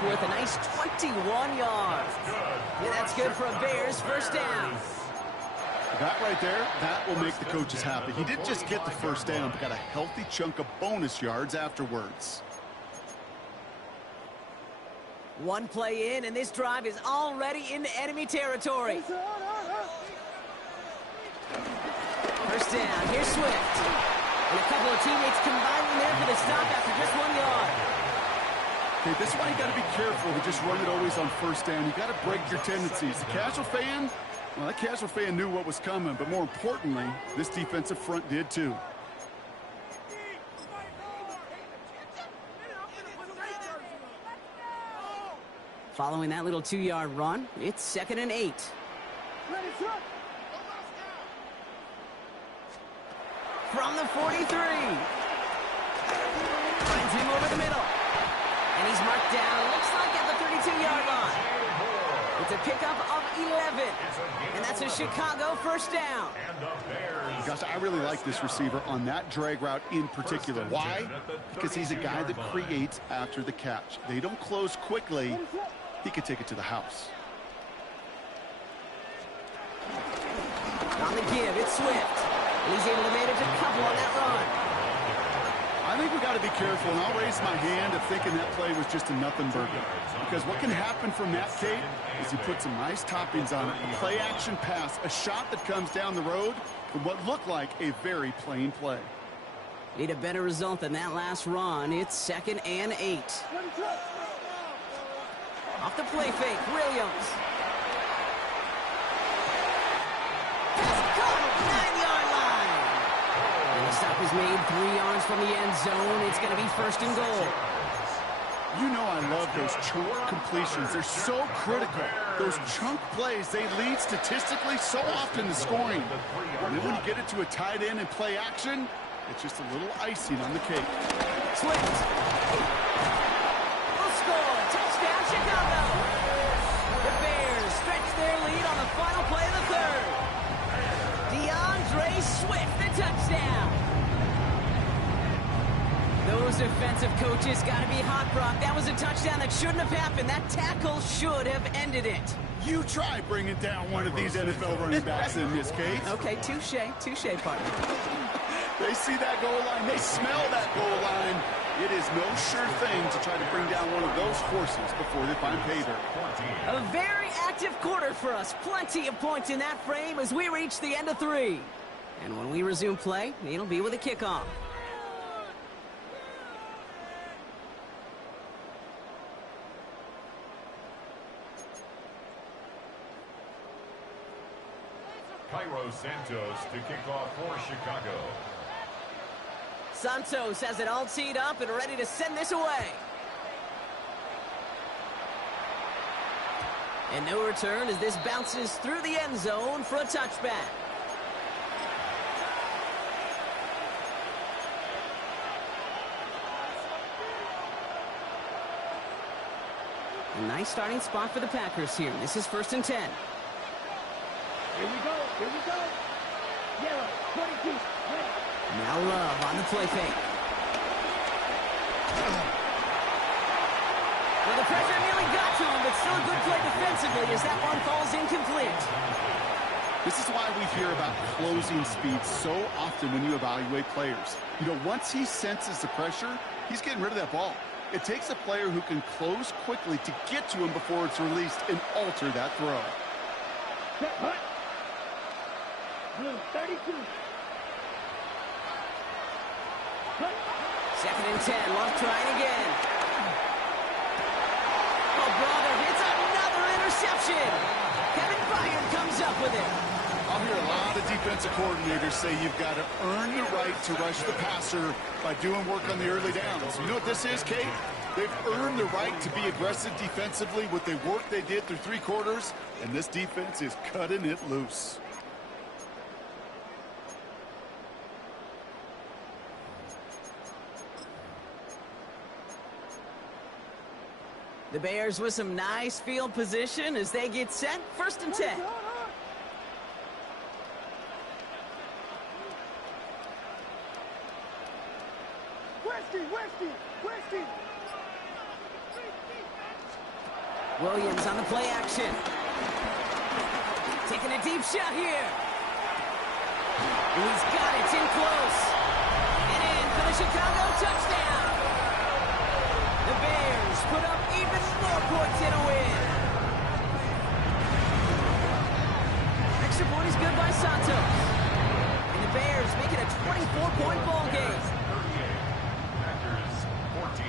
pickup worth a nice 21 yards. And that's good for a Bears first down. That right there, that will make the coaches happy. He didn't just get the first down, but got a healthy chunk of bonus yards afterwards. One play in, and this drive is already into enemy territory. First down, here's Swift. And a couple of teammates combining there for the stop after just 1 yard. Okay, this is why you got to be careful to just run it always on first down. You got to break your tendencies. The casual fan, well, that casual fan knew what was coming, but more importantly, this defensive front did too. Following that little 2-yard run, it's 2nd and 8. From the 43. Finds him over the middle. And he's marked down, looks like at the 32-yard line. It's a pickup of 11. And that's a Chicago first down. Gosh, I really like this receiver on that drag route in particular. Why? Because he's a guy that creates after the catch. They don't close quickly. He could take it to the house. On the give, it's Swift. And he's able to manage a couple on that run. I think we got to be careful, and I'll raise my hand of thinking that play was just a nothing burger. Because what can happen from that, Kate, is he put some nice toppings on it. A play-action pass, a shot that comes down the road from what looked like a very plain play. Need a better result than that last run. It's 2nd and 8. Off the play fake, Williams. Caught at the 9-yard line. And the stop is made 3 yards from the end zone. It's going to be 1st and goal. You know I love those chunk completions. They're so critical. Those chunk plays, they lead statistically so often to scoring. And then when you get it to a tight end and play action, it's just a little icing on the cake. Swift. Will score. Touchdown, Chicago. The Bears stretch their lead on the final play of the 3rd. DeAndre Swift, the touchdown. Those defensive coaches got to be hot, Brock. That was a touchdown that shouldn't have happened. That tackle should have ended it. You try bringing down one of these NFL running backs in this case. Okay, touche, partner. They see that goal line. They smell that goal line. It is no sure thing to try to bring down one of those horses before they find pay dirt. A very active quarter for us. Plenty of points in that frame as we reach the end of 3. And when we resume play, it'll be with a kickoff. Cairo Santos to kick off for Chicago. Santos has it all teed up and ready to send this away. And no return as this bounces through the end zone for a touchback. A nice starting spot for the Packers here. This is 1st and 10. Here we go. Yellow, 22, ready. Now Love on the play fake. Well, the pressure nearly got to him, but still a good play defensively as that one falls incomplete. This is why we hear about closing speed so often when you evaluate players. You know, once he senses the pressure, he's getting rid of that ball. It takes a player who can close quickly to get to him before it's released and alter that throw. Blue, 32. 2nd and 10, Love trying again. Oh, brother, it's another interception. Kevin Byard comes up with it. I'll hear a lot of defensive coordinators say you've got to earn the right to rush the passer by doing work on the early downs. You know what this is, Kate? They've earned the right to be aggressive defensively with the work they did through 3 quarters, and this defense is cutting it loose. The Bears with some nice field position as they get set. 1st and 10. Westy. Williams on the play action. Taking a deep shot here. And he's got it. It's in close. And in for the Chicago touchdown. The Bears put up even more points in a win. Extra point is good by Santos. And the Bears make it a 24-point ball game. 38. Packers 14.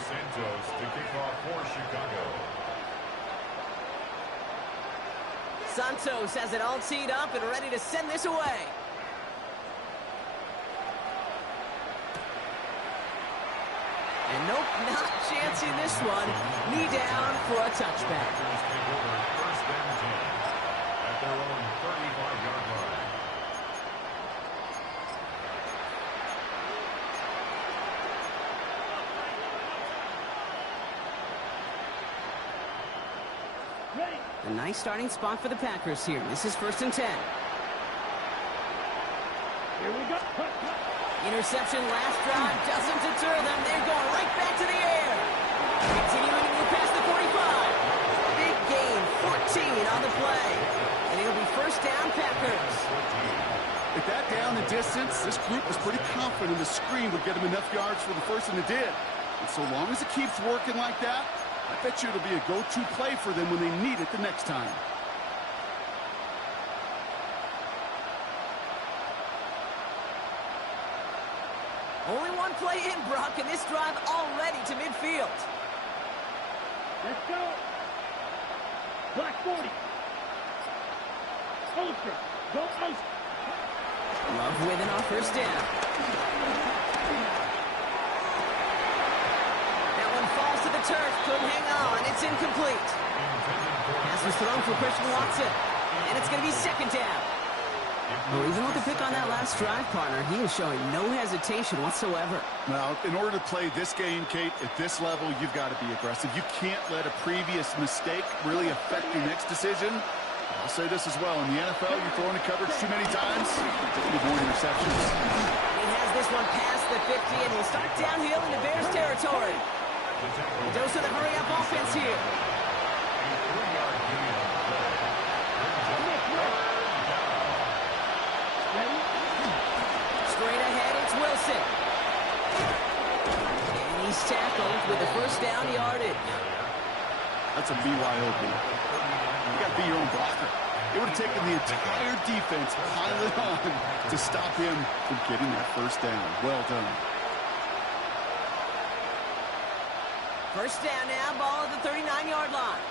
Santos to kick off for Chicago. Santos has it all teed up and ready to send this away. And nope, not chancing this one. Knee down for a touchback. Packers take over first and 10 at their own 35-yard line. A nice starting spot for the Packers here. This is first and 10. Here we go. Interception last drive doesn't deter them. They're going right back to the air. Continuing to move past the 45. Big gain, 14 on the play. And it'll be first down, Packers. At that down and distance, this group was pretty confident the screen would get them enough yards for the first, and it did. And so long as it keeps working like that, I bet you it'll be a go-to play for them when they need it the next time. Only one play in, Brock, and this drive already to midfield. Let's go. Black 40. Ultra. Go Ultra. Love winning our first down. That one falls to the turf. Couldn't hang on. It's incomplete. Pass was thrown for Christian Watson. And it's going to be second down. Well, even with the pick on that last drive, partner, he was showing no hesitation whatsoever. Well, in order to play this game, Kate, at this level, you've got to be aggressive. You can't let a previous mistake really affect your next decision. I'll say this as well. In the NFL, you're throwing a coverage too many times, you get more interceptions. He has this one past the 50, and will start downhill into Bears territory. A dose of the hurry-up offense here. Straight ahead, it's Wilson. And he's tackled with the first down yardage. That's a BYOB. You got to be your own blocker. It would have taken the entire defense piling on to stop him from getting that first down. Well done. First down now, ball at the 39-yard line.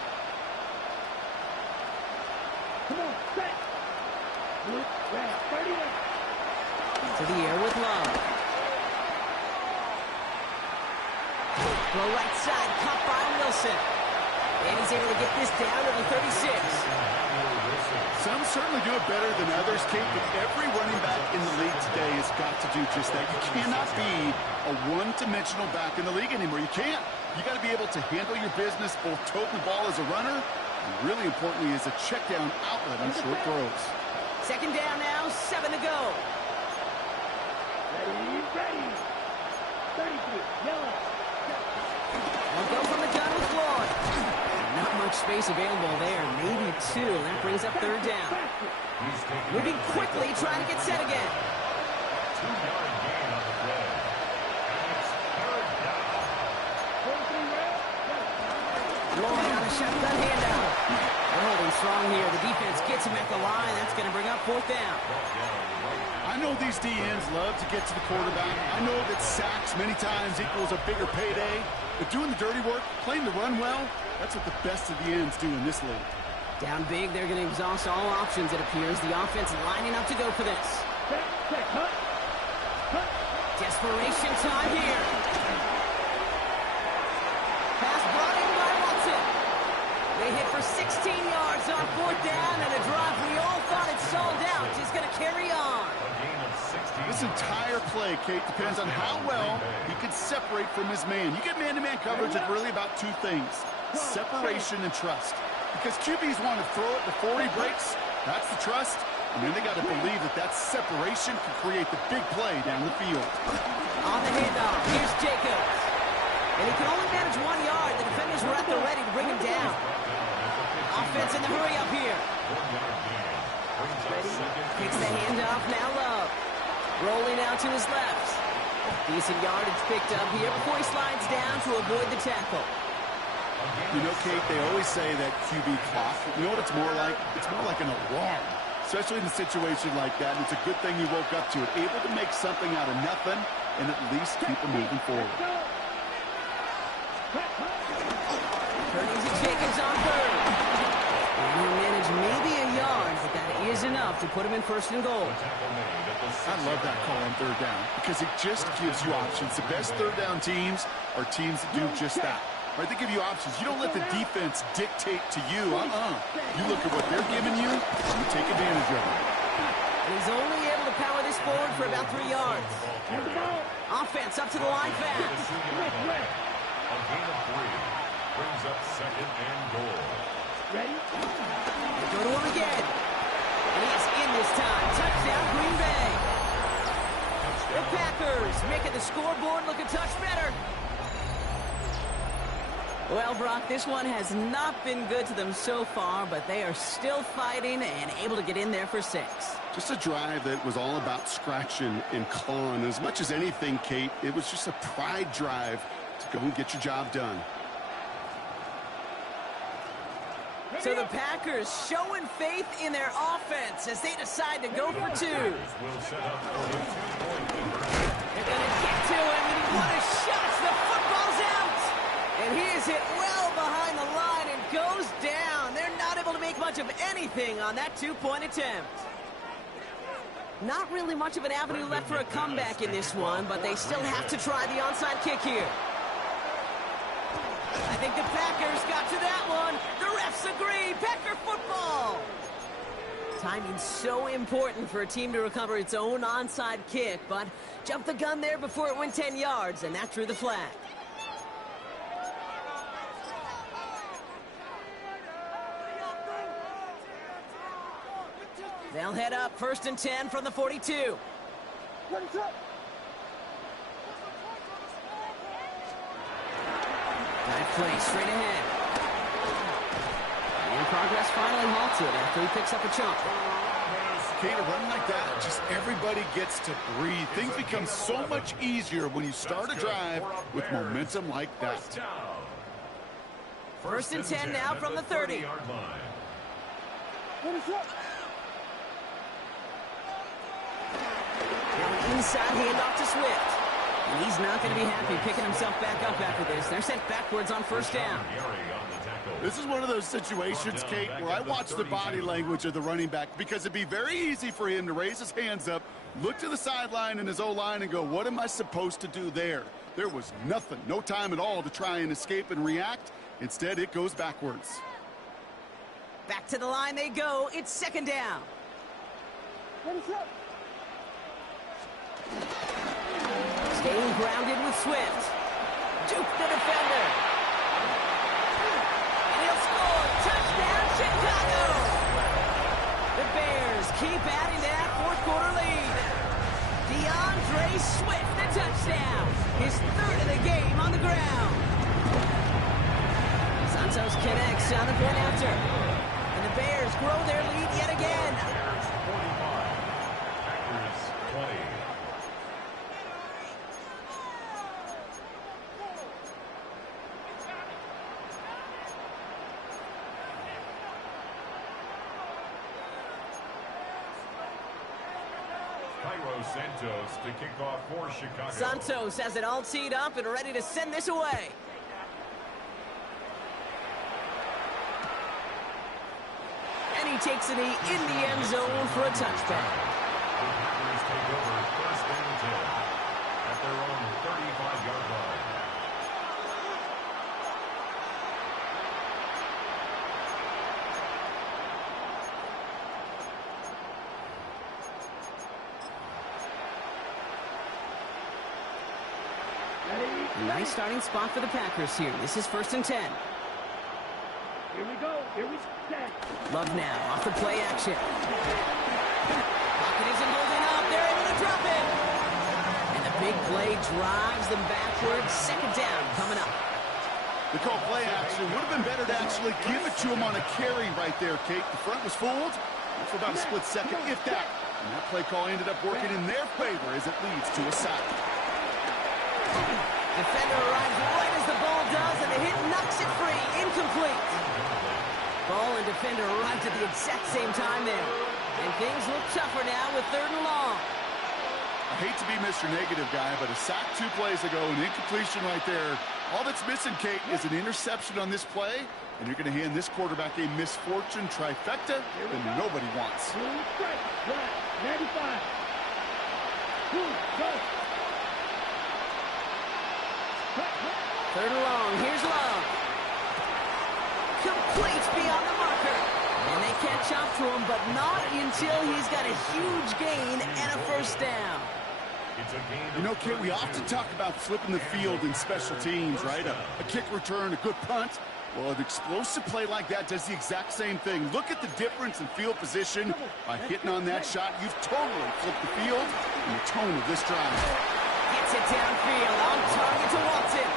Come on, set. Yeah, 38. To the air with Love. Throw right side, caught by Wilson. And he's able to get this down to the 36. Some certainly do it better than others, Kate, but every running back in the league today has got to do just that. You cannot be a one-dimensional back in the league anymore. You can't. You got to be able to handle your business, both toting the ball as a runner, and really importantly as a check-down outlet on short throws. Second down now, 7 to go. Ready. 33, yellow. They'll go from the gun with Floyd. Not much space available there, maybe two. That brings up third down. Moving quickly, trying to get set again. 2-yard gain on the play. And it's third down. Lloyd on a shotgun handout. They're holding strong here. The defense gets him at the line. That's going to bring up fourth down. I know these DNs love to get to the quarterback. I know that sacks many times equals a bigger payday. But doing the dirty work, playing the run well, that's what the best of the ends do in this league. Down big, they're going to exhaust all options, it appears. The offense lining up to go for this. Desperation time here. Pass brought in by Watson. They hit for 16 yards on fourth down, and a drive we all thought it stalled out is going to carry on. This entire play, Kate, depends on how well he can separate from his man. You get man-to-man coverage, it's really about two things, separation and trust. Because QBs want to throw it before he breaks, that's the trust, and then they got to believe that that separation can create the big play down the field. On the handoff, here's Jacobs. And he can only manage 1 yard. The defenders were at the ready to bring him down. Offense in the hurry up here. Kicks the handoff, now Love. Rolling out to his left. Decent yardage picked up here before he slides down to avoid the tackle. You know, Kate, they always say that QB clock. You know what it's more like? It's more like an alarm, especially in a situation like that. And it's a good thing you woke up to it, able to make something out of nothing and at least keep them moving forward. Turning to Jacobs on third. And he'll manage maybe a yard, but that is enough to put him in 1st and goal. I love that call on 3rd down because it just gives you options. The best 3rd down teams are teams that do just that. Right? They give you options. You don't let the defense dictate to you. You look at what they're giving you, and you take advantage of it. And he's only able to power this forward for about 3 yards. Offense up to the line fast. A gain of 3 brings up 2nd and goal. Ready? They go to him again. And he is in this time. Touchdown, Green Bay. The Packers making the scoreboard look a touch better. Well, Brock, this one has not been good to them so far, but they are still fighting and able to get in there for 6. Just a drive that was all about scratching and clawing. As much as anything, Kate, it was just a pride drive to go and get your job done. So the Packers showing faith in their offense as they decide to go for 2. They're going to get to him, and what a shot! The football's out! And he is hit well behind the line and goes down. They're not able to make much of anything on that 2-point attempt. Not really much of an avenue left for a comeback in this one, but they still have to try the onside kick here. I think the Packers got to that one. The refs agree. Packer football. Timing's so important for a team to recover its own onside kick, but jumped the gun there before it went 10 yards, and that drew the flag. They'll head up 1st and 10 from the 42. Dive play straight ahead. And progress finally halted after he picks up a chunk. Kate, a run like that, just everybody gets to breathe. Things become so much easier when you start a drive with momentum like that. 1st and 10 now from the 30. Inside handoff to Swift. And he's not going to be happy picking himself back up after this. They're sent backwards on 1st down. This is one of those situations, Kate, where I watch the body language of the running back because it'd be very easy for him to raise his hands up, look to the sideline in his O-line and go, what am I supposed to do there? There was nothing, no time at all to try and escape and react. Instead, it goes backwards. Back to the line they go. It's 2nd down. Staying grounded with Swift. Juke the defender. And he'll score. Touchdown, Chicago. The Bears keep adding to that 4th quarter lead. DeAndre Swift, the touchdown. His 3rd of the game on the ground. Santos connects on the point after. And the Bears grow their lead yet again. Bears 45. Packers 20. Santos to kick off for Chicago. Santos has it all teed up and ready to send this away. And he takes a knee in the end zone for a touchback. The Packers take over 1st and 10 at their own 35-yard line. Nice starting spot for the Packers here. This is 1st and 10. Here we go. Here we stand. Love now off the play action. Pocket isn't holding up. They're able to drop it. And the Big play drives them backwards. Second down coming up. The call play action would have been better to actually give it to him on a carry right there, Kate. The front was fooled for about a split second, if that. And that play call ended up working in their favor as it leads to a sack. Defender arrives right as the ball does, and the hit knocks it free. Incomplete. Ball and defender arrived at the exact same time there. And things look tougher now with 3rd and long. I hate to be Mr. Negative guy, but a sack 2 plays ago, an incompletion right there. All that's missing, Kate, is an interception on this play, and you're going to hand this quarterback a misfortune trifecta that nobody wants. 95. Go. 3rd and long. Here's Love. Complete beyond the marker. And they catch up to him, but not until he's got a huge gain and a 1st down. You know, Kate, we often talk about flipping the field in special teams, right? A kick return, a good punt. Well, an explosive play like that does the exact same thing. Look at the difference in field position. By hitting on that shot, you've totally flipped the field and the tone of this drive. Gets it downfield, on target to Watson.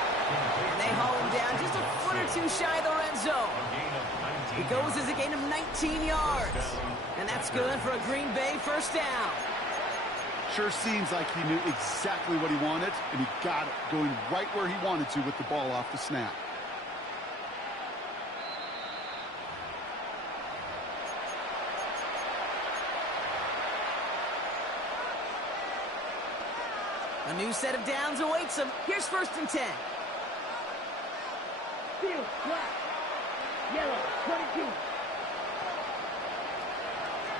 And they haul him down just a foot or 2 shy of the red zone. He goes as a gain of 19 yards. And that's good for a Green Bay 1st down. Sure seems like he knew exactly what he wanted, and he got it, going right where he wanted to with the ball off the snap. A new set of downs awaits him. Here's 1st and 10. Field, flat. Yellow, 22.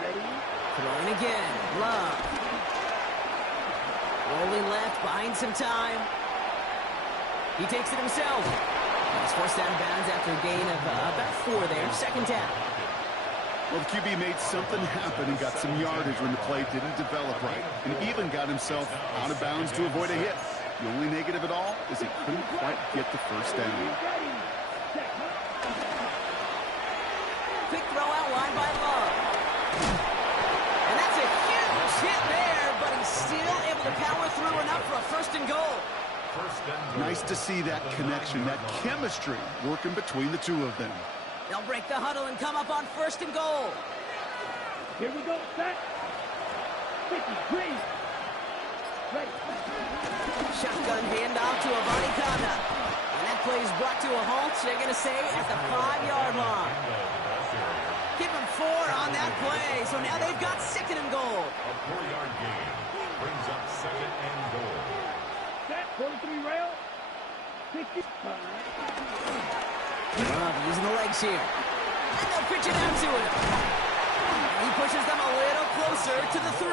Ready? Throwing again. Love. Rolling left, buying some time. He takes it himself. He's forced out of bounds after a gain of about 4 there. 2nd down. Well, the QB made something happen and got some yardage when the play didn't develop right, and even got himself out of bounds to avoid a hit. The only negative at all is he couldn't quite get the 1st down. Quick throw out wide by Love. And that's a huge hit there, but he's still able to power through enough for a 1st and goal. Nice to see that connection, that chemistry working between the 2 of them. They'll break the huddle and come up on 1st and goal. Here we go, set. 53. Ready. Shotgun handoff to Avani Kanda. And that play is brought to a halt, they're going to say, at the 5-yard line. Give him 4 on that play, so now they've got 2nd and goal. A 4-yard gain brings up 2nd and goal. Set, 43 rail. 55. Love using the legs here. And they'll pitch it out to him. He pushes them a little closer to the 3.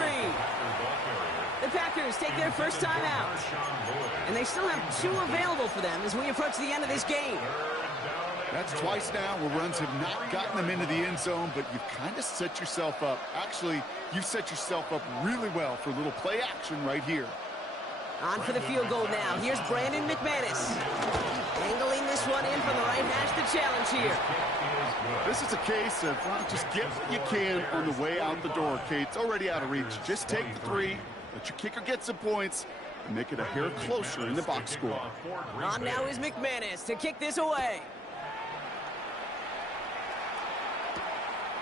The Packers take their 1st time out. And they still have 2 available for them as we approach the end of this game. That's twice now where runs have not gotten them into the end zone, but you've kind of set yourself up. Actually, you've set yourself up really well for a little play action right here. On for the field goal now. Here's Brandon McManus. Angling this one in from the right hash, the challenge here. This is a case of just get what you can on the way out the door, Kate. It's already out of reach. Just take the 3, let your kicker get some points, and make it a hair closer in the box score. On now is McManus to kick this away.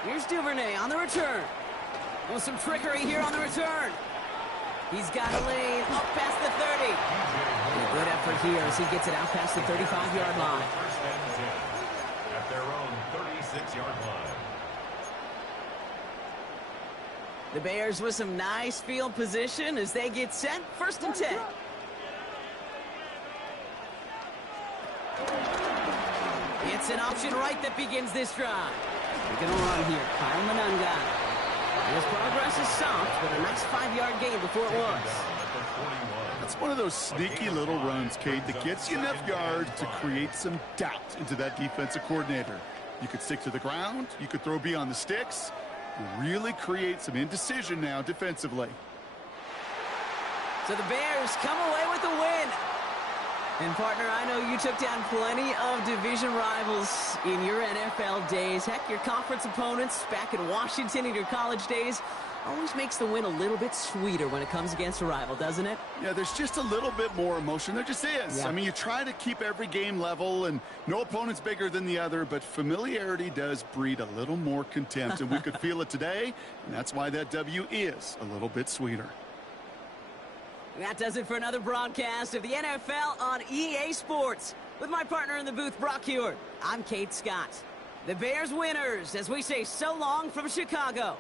Here's Duvernay on the return. Well, some trickery here on the return. He's got a lane up past the 30. And a good effort here as he gets it out past the 35-yard line. 1st and 10 at their own 36-yard line. The Bears with some nice field position as they get set. 1st and 10. It's an option right that begins this drive. They're going to run here. Kyle Manunga. His progress is soft, but a nice 5-yard gain before it was. That's one of those sneaky little runs, Kate, that gets you enough yards to create some doubt into that defensive coordinator. You could stick to the ground. You could throw beyond the sticks. Really create some indecision now defensively. So the Bears come away with the win. And, partner, I know you took down plenty of division rivals in your NFL days. Heck, your conference opponents back in Washington in your college days always makes the win a little bit sweeter when it comes against a rival, doesn't it? Yeah, there's just a little bit more emotion. There just is. Yeah. I mean, you try to keep every game level, and no opponent's bigger than the other, but familiarity does breed a little more contempt, and we could feel it today, and that's why that W is a little bit sweeter. That does it for another broadcast of the NFL on EA Sports. With my partner in the booth, Brock Hewitt, I'm Kate Scott. The Bears winners as we say so long from Chicago.